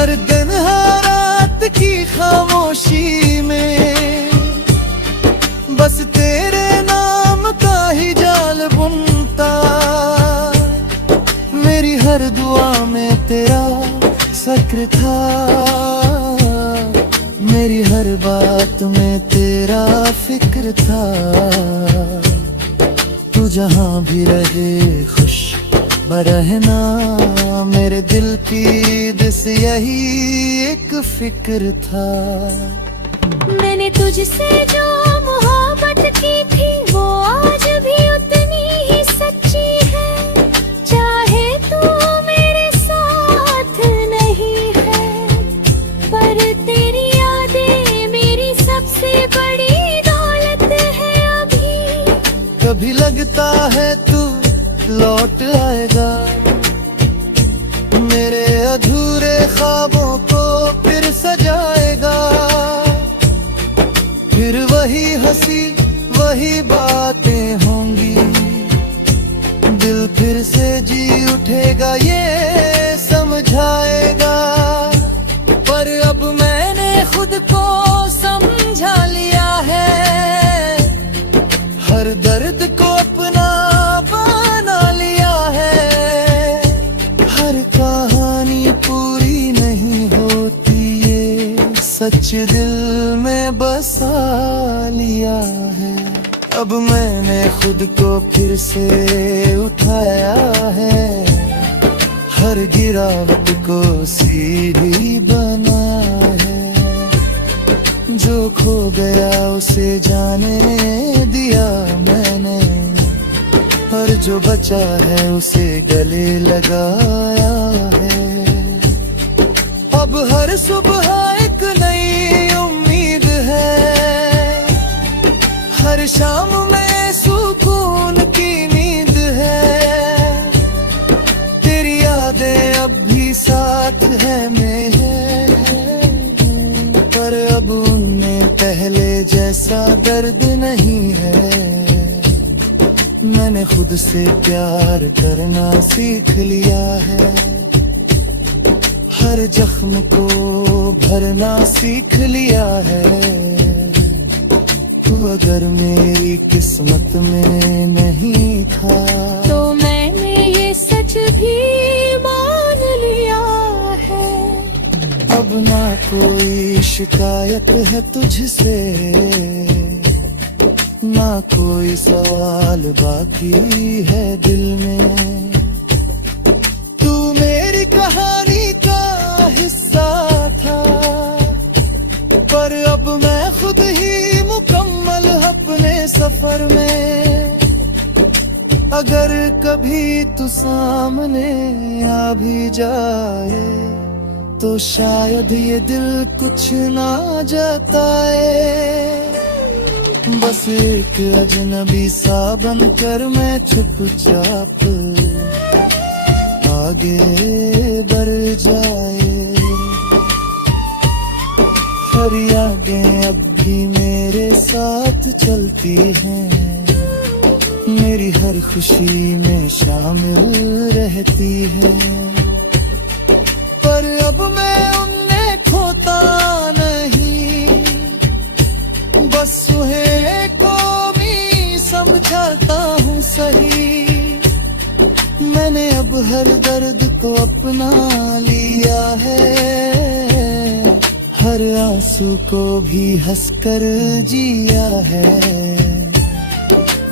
हर दिन हर रात की खामोशी में बस तेरे नाम का ही जाल बुनता। मेरी हर दुआ में तेरा जिक्र था, मेरी हर बात में तेरा फिक्र था। तू जहाँ भी रहे खुश रहना, मेरे दिल की दिस यही एक फिक्र था। मैंने तुझसे जो मोहब्बत की थी वो आज भी उतनी ही सच्ची है। चाहे तू मेरे साथ नहीं है, पर तेरी यादें मेरी सबसे बड़ी दौलत है अभी। कभी लगता है तू लौट आएगा, मेरे अधूरे ख्वाबों को फिर सजाएगा। फिर वही हंसी वही बातें होंगी, दिल फिर से जी उठेगा ये समझाएगा। पर अब मैंने खुद को समझा लिया है, हर दर्द को अपना बना लिया है। हर कहानी पूरी नहीं होती, ये सच दिल में बसा लिया है। अब मैंने खुद को फिर से उठाया है, हर गिरावट को सीढ़ी बना है। जो खो गया उसे जाने दिया मैंने, और जो बचा है उसे गले लगाया है। अब हर सुबह एक नई उम्मीद है, हर शाम में सुकून की नींद है। तेरी यादें अब भी साथ है मेरे, पर अब उनमें पहले जैसा दर्द नहीं है। मैंने खुद से प्यार करना सीख लिया है, हर जख्म को भरना सीख लिया है। तू अगर मेरी किस्मत में नहीं था, तो मैंने ये सच भी मान लिया है। अब ना कोई शिकायत है तुझसे, ना कोई सवाल बाकी है दिल में। तू मेरी कहानी का हिस्सा था, पर अब मैं खुद ही मुकम्मल अपने सफर में। अगर कभी तू सामने आ भी जाए, तो शायद ये दिल कुछ ना जताए। बस एक अजनबी सा बनकर मैं चुपचाप आगे बढ़ जाए। हर यादें अब भी मेरे साथ चलती हैं, मेरी हर खुशी में शामिल रहती है। पर अब मैं उन्हें खोता नहीं, बस उन्हें को भी समझाता हूँ सही। मैंने अब हर दर्द को अपना लिया है, हर आंसू को भी हंसकर जिया है।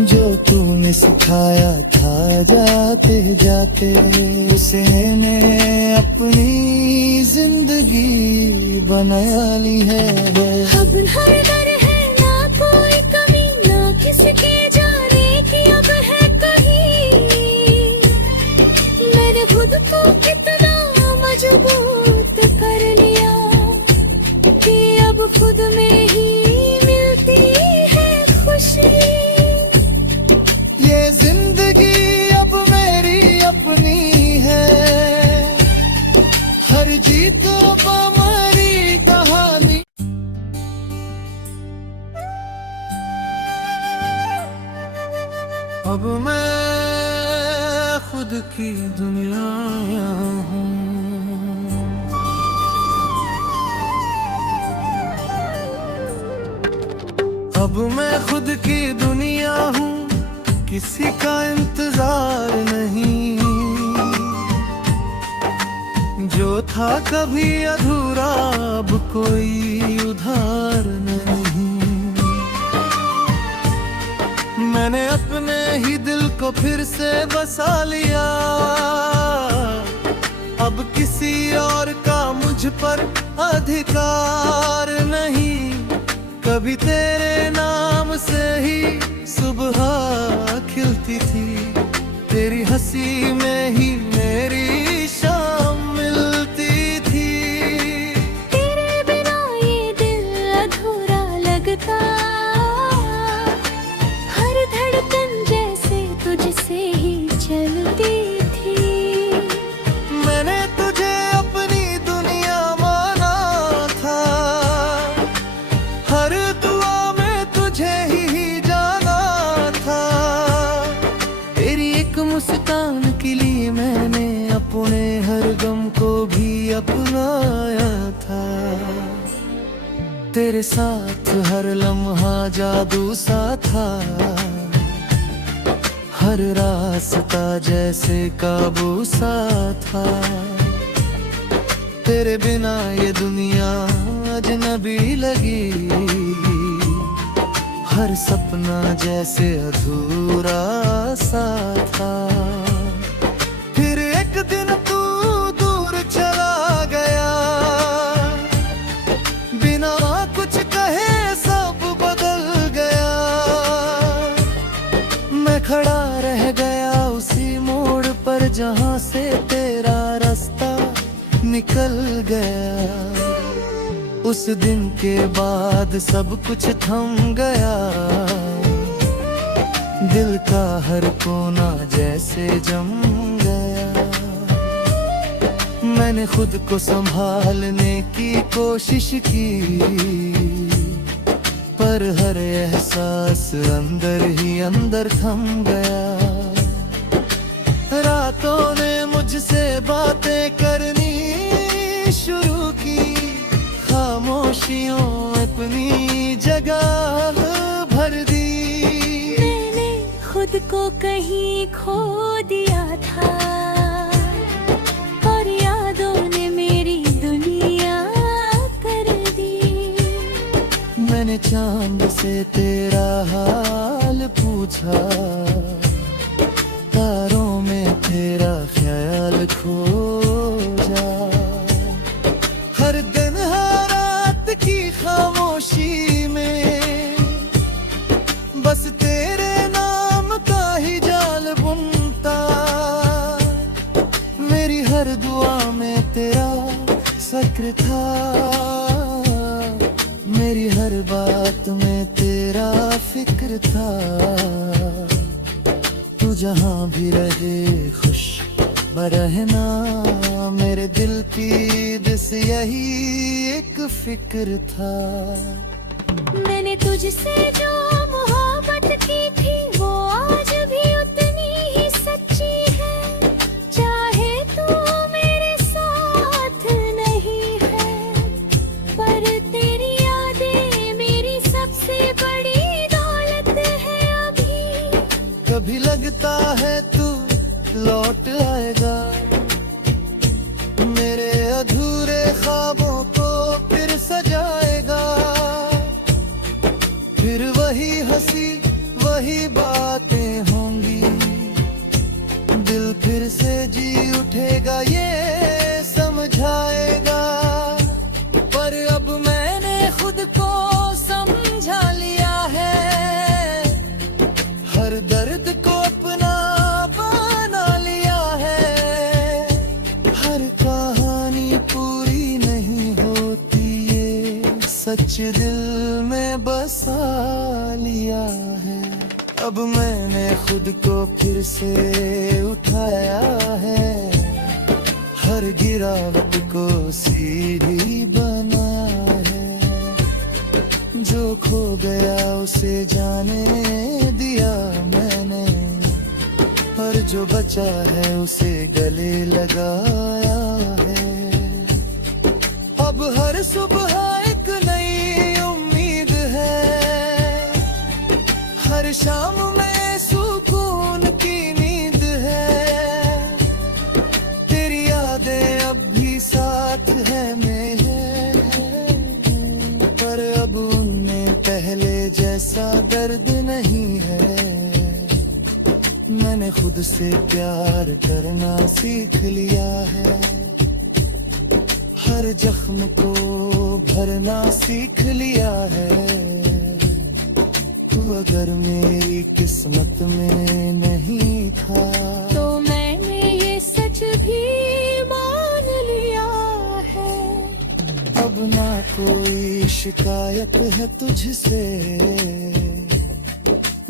जो तूने सिखाया था जाते जाते, उसे ने अपनी जिंदगी बना ली है। अब हर दर है ना कोई कमी, ना किसके जाने की अब है कहीं। मैंने खुद को कितना मजबूत कर लिया, कि अब खुद में ही मिलती है खुशी। ये जिंदगी अब मेरी अपनी है, हर जीत अब हमारी कहानी। अब मैं खुद की दुनिया हूँ, अब मैं खुद की दुनिया हूँ, किसी का इंतजार नहीं। जो था कभी अधूरा अब कोई उधार नहीं। मैंने अपने ही दिल को फिर से बसा लिया, अब किसी और का मुझ पर अधिकार नहीं। कभी तेरे नाम से ही सुबह खिलती थी, तेरी हंसी में ही मेरी शाम मिलती थी। तेरे बिना ये दिल अधूरा लगता, हर धड़कन जैसे तुझसे ही चलती थी। मैंने तुझे अपनी दुनिया माना था, हर दुआ में तुझे ही जाना था। तेरी एक मुस्कान के लिए मैंने अपने हर गम को भी अपनाया था। तेरे साथ हर लम्हा जादू सा था, हर रास्ता जैसे काबू सा था। तेरे बिना ये दुनिया अजनबी लगी, हर सपना जैसे अधूरा सा था। फिर एक दिन तू दूर चला गया, बिना कुछ कहे सब बदल गया। मैं खड़ा रह गया उसी मोड़ पर जहां से तेरा रास्ता निकल गया। उस दिन के बाद सब कुछ थम गया, दिल का हर कोना जैसे जम गया। मैंने खुद को संभालने की कोशिश की, पर हर एहसास अंदर ही अंदर थम गया। रातों ने मुझसे बातें करनी शुरू की, खामोशियों अपनी जगह भर दी। मैंने खुद को कहीं खो दिया था, और यादों ने मेरी दुनिया कर दी। मैंने चांद से तेरा हाल पूछा, तारों में तेरा ख्याल खोजा। हर दिन हर रात की खामोशी में बस तेरे नाम का ही जाल बुनता। मेरी हर दुआ में तेरा जिक्र था, मेरी हर बात में तेरा फिक्र था। तू जहाँ भी रहे खुश रहना, मेरे दिल की दिस यही एक फिक्र था। मैंने तुझसे जो मोहब्बत की थी वो आज भी उतनी ही सच्ची है, चाहे तू मेरे साथ नहीं है। पर तेरी यादें मेरी सबसे बड़ी दौलत है अभी। कभी लगता है तू लौट आएगा, मेरे अधूरे ख्वाबों को फिर सजाएगा। फिर वही हंसी वही बातें होंगी, दिल फिर से जी उठेगा ये समझाएगा। पर अब मैंने खुद को समझा लिया है, हर दर्द को अपना बना लिया है। हर कहानी पूरी नहीं होती, ये सच दिल में बसा लिया है। अब मैंने खुद को फिर से उठाया है, हर गिरावट को सीढ़ी बनाया है। जो खो गया उसे जाने दिया मैंने, और जो बचा है उसे गले लगाया है। अब हर सुबह एक नई उम्मीद है, शाम में सुकून की नींद है, तेरी यादें अब भी साथ है मेरे, पर अब उनमें पहले जैसा दर्द नहीं है। मैंने खुद से प्यार करना सीख लिया है, हर जख्म को भरना सीख लिया है। तू अगर मेरी किस्मत में नहीं था तो मैंने ये सच भी मान लिया है। अब ना कोई शिकायत है तुझसे,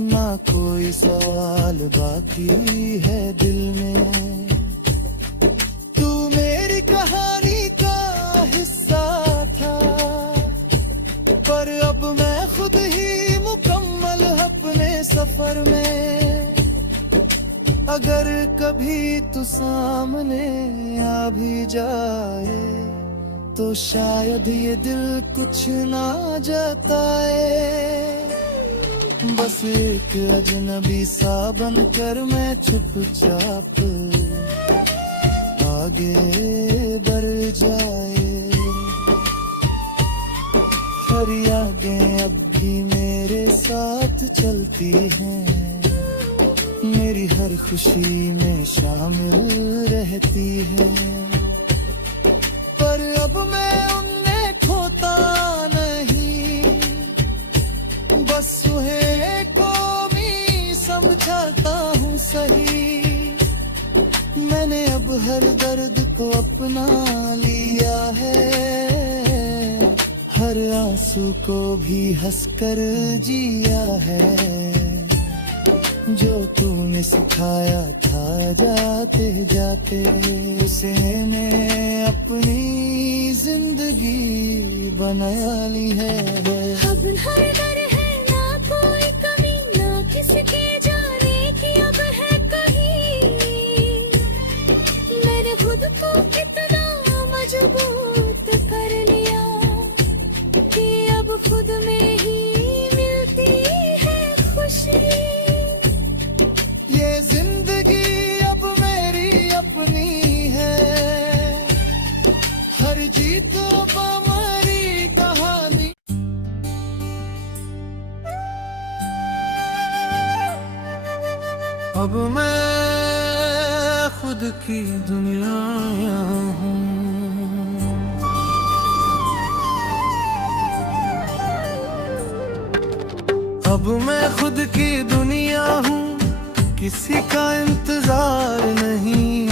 ना कोई सवाल बाकी है दिल में। तू मेरी कहानी का हिस्सा था, पर अब मैं खुद ही मुकम्मल अपने सफर में। अगर कभी तू सामने आ भी जाए तो शायद ये दिल कुछ ना जताए। बस एक अजनबी सा बनकर मैं चुपचाप आगे बढ़ जाए। हर यादें अब भी मेरे साथ चलती हैं, मेरी हर खुशी में शामिल रहती है। पर अब मैं उन्हें खोता नहीं, बस उन्हें को भी समझाता हूँ सही। मैंने अब हर दर्द को अपना लिया है, हर आंसू को भी हंसकर जिया है। जो तूने सिखाया था जाते जाते, उसे मैं अपनी जिंदगी बना ली है। अब हर दर है ना कोई कमी, ना किसके जाने की अब है कहीं। मैंने खुद को इतना मजबूत कर लिया कि अब खुद में ही मिलती है खुशी। ये जिंदगी अब मेरी अपनी है, हर जीत अब हमारी कहानी। अब मैं खुद की दुनिया हूँ, अब मैं खुद की दुनिया हूँ, किसी का इंतजार नहीं।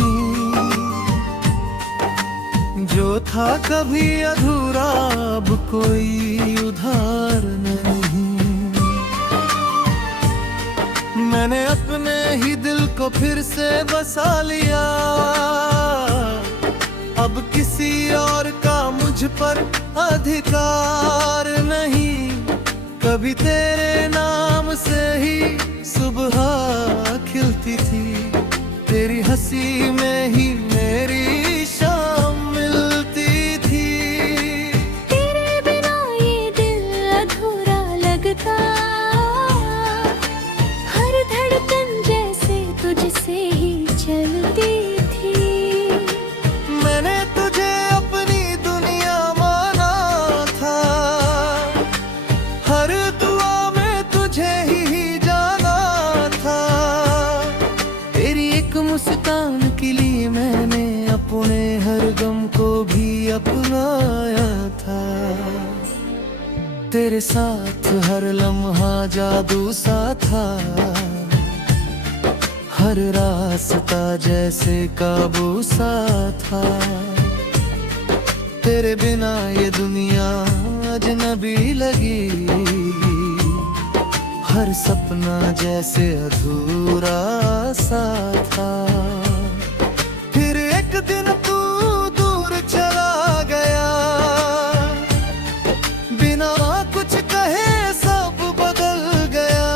जो था कभी अधूरा अब कोई उधार नहीं। मैंने अपने ही दिल को फिर से बसा लिया, अब किसी और का मुझ पर अधिकार नहीं। कभी तेरे नाम से ही सुबह खिलती थी, तेरी हंसी में ही मेरी शाम मिलती थी। तेरे बिना ये दिल अधूरा लगता, हर धड़कन जैसे तुझसे ही चलती थी। मैंने तुझे अपनी दुनिया माना था, हर दुआ में तुझे ही जाना था। तेरी एक मुस्कान के लिए मैंने अपने हर गम को भी अपनाया था। तेरे साथ हर लम्हा जादू सा था, हर रास्ता जैसे काबू सा था। तेरे बिना ये दुनिया अजनबी लगी, हर सपना जैसे अधूरा सा था। फिर एक दिन तू दूर चला गया, बिना कुछ कहे सब बदल गया।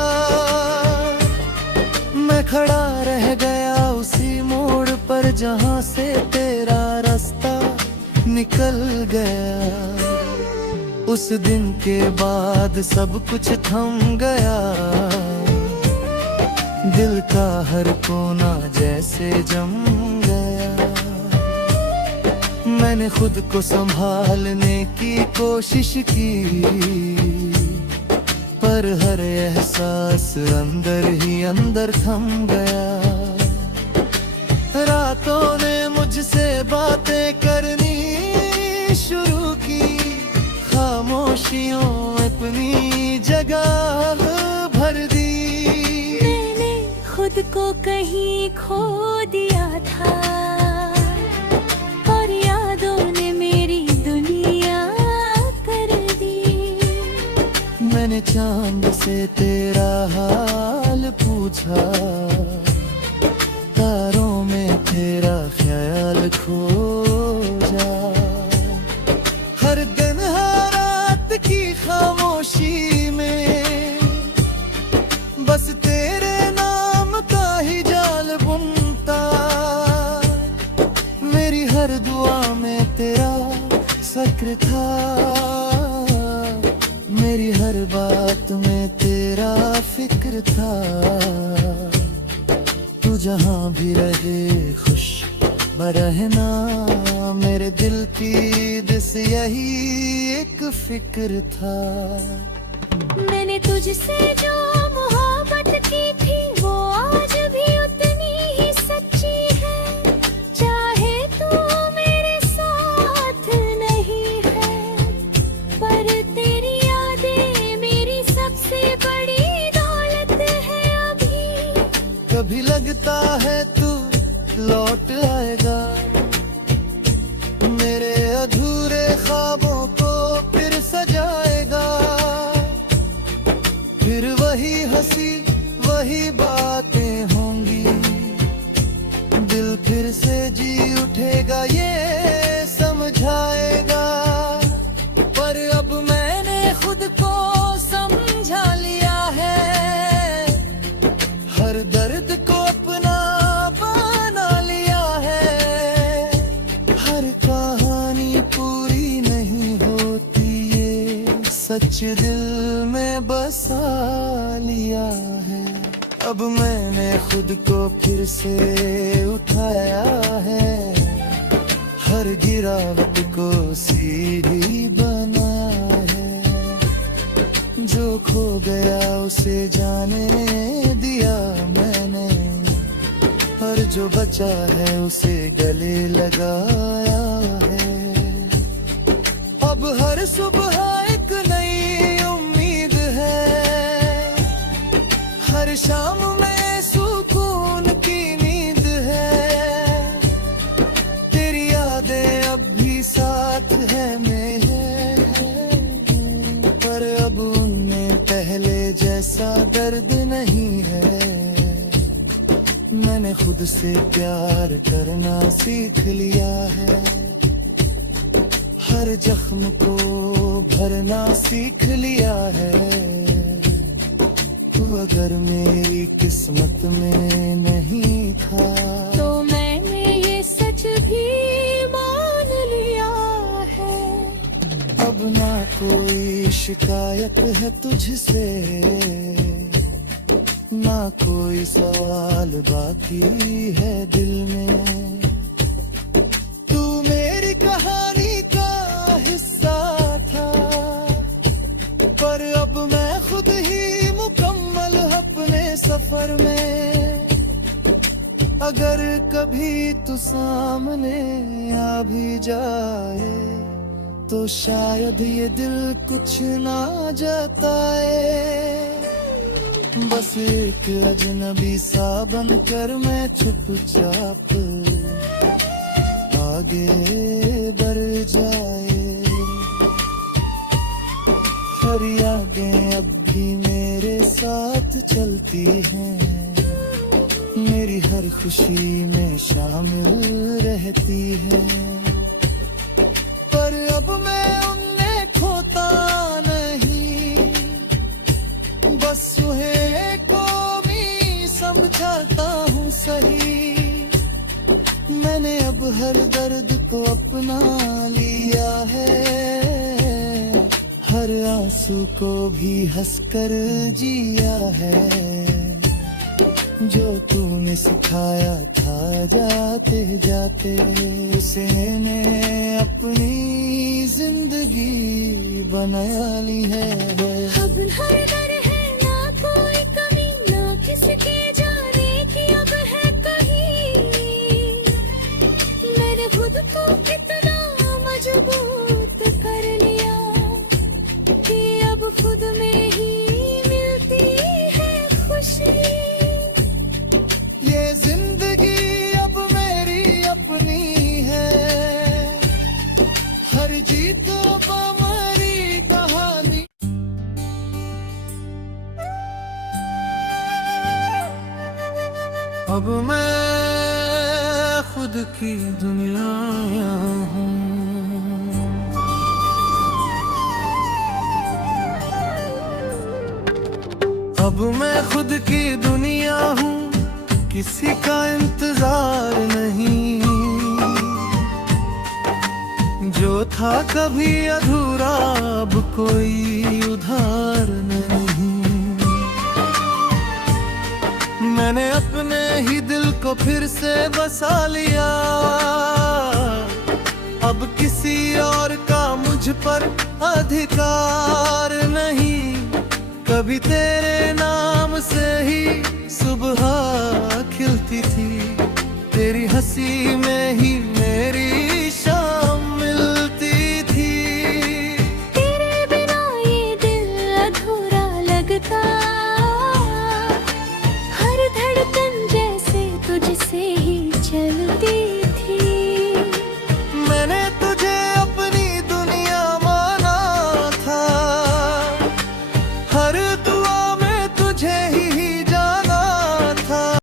मैं खड़ा रह गया उसी मोड़ पर जहाँ से तेरा रास्ता निकल गया। उस दिन के बाद सब कुछ थम गया, दिल का हर कोना जैसे जम गया। मैंने खुद को संभालने की कोशिश की, पर हर एहसास अंदर ही अंदर थम गया। रातों ने मुझसे बातें करनी शुरू की, खामोशियों अपनी जगह भर दी। मैंने खुद को कहीं खो दिया था, और यादों ने मेरी दुनिया कर दी। मैंने चांद से तेरा हाल पूछा, तारों में तेरा ख्याल खोजा। हर दिन हर रात की खामोशी में बस तेरे नाम का ही जाल बुनता। मेरी हर दुआ में तेरा जिक्र था, मेरी हर बात में तेरा फिक्र था। तू जहाँ भी रहे खुश रहना, मेरे दिल की दिस यही एक फिक्र था। मैंने तुझसे जो मोहब्बत की थी वो आज भी उतनी ही सच्ची है, चाहे तू मेरे साथ नहीं है। पर तेरी यादें मेरी सबसे बड़ी दौलत है अभी। कभी लगता है तू लौट आएगा, मेरे अधूरे ख्वाबों को फिर सजाएगा। फिर वही हंसी वही बातें होंगी, दिल फिर से जी उठेगा ये समझाएगा। पर अब मैंने खुद को समझा लिया है, हर दर्द को अपना बना लिया है। हर कहानी पूरी नहीं होती, ये सच दिल में बसा लिया है। अब मैंने खुद को फिर से उठाया है, हर गिरावट को सीढ़ी बनाया है। जो खो गया उसे जाने दिया मैंने, और जो बचा है उसे गले लगाया है। अब हर सुबह एक नई उम्मीद है, हर शाम में सुकून की नींद है। तेरी यादें अब भी साथ है मेरे, पर अब उनमें पहले जैसा दर्द नहीं है। मैंने खुद से प्यार करना सीख लिया है, हर जख्म को भरना सीख लिया है। तू अगर मेरी किस्मत में नहीं था, तो मैंने ये सच भी मान लिया है। अब ना कोई शिकायत है तुझसे, ना कोई सवाल बाकी है दिल में। तू मेरी कहानी का हिस्सा था, पर अब मैं खुद ही मुकम्मल अपने सफर में। अगर कभी तू सामने आ भी जाए, तो शायद ये दिल कुछ ना जताए। बस एक अजनबी सा बनकर मैं चुपचाप आगे बढ़ जाए। हर यादें अब भी मेरे साथ चलती हैं, मेरी हर खुशी में शामिल रहती है। पर अब मैं उन्हें खोता नहीं, बस उन्हें को भी समझाता हूँ सही। मैंने अब हर दर्द को अपना लिया है, हर आंसू को भी हंसकर जिया है। तूने सिखाया था जाते जाते, उसे ने अपनी जिंदगी बना ली है। अब हर दर है ना कोई कमी, ना किसके जाने की अब है कहीं। मैंने खुद को इतना मजबूत कर लिया कि अब खुद में ही मिलती है खुशी। ये जिंदगी अब मेरी अपनी है, हर जीत अब हमारी कहानी। अब मैं खुद की दुनिया हूँ। अब मैं खुद की दुनिया हूँ, किसी का इंतजार नहीं। जो था कभी अधूरा अब कोई उधार नहीं। मैंने अपने ही दिल को फिर से बसा लिया, अब किसी और का मुझ पर अधिकार नहीं। कभी तेरे नाम से ही सुबह खिलती थी, तेरी हंसी में ही